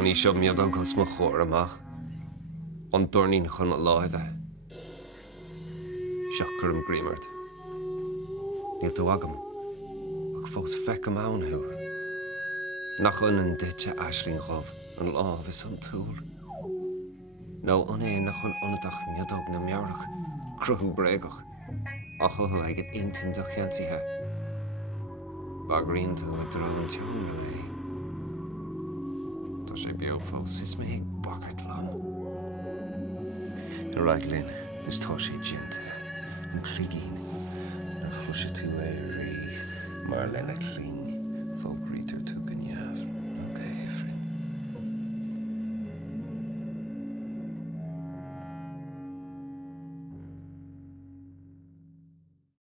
An í seo miad agus mo chóir amach. An dornín chun láimhe. Seach chum grímart. Níl tú agam, ach fós feic am anú. Nach an dite aisling rob an láh is an túl. No an é nach an anadach miadog na mearach, cruthú bregach, ach chuthú ag an intin do cheantithe. Bagríonn tú a drú an teong na mé. Tá sé beag fós is mé ag bagart lam. Right, Lynn, is tá sé dianta. An cligín, na chuise tú rí, mar lena clí.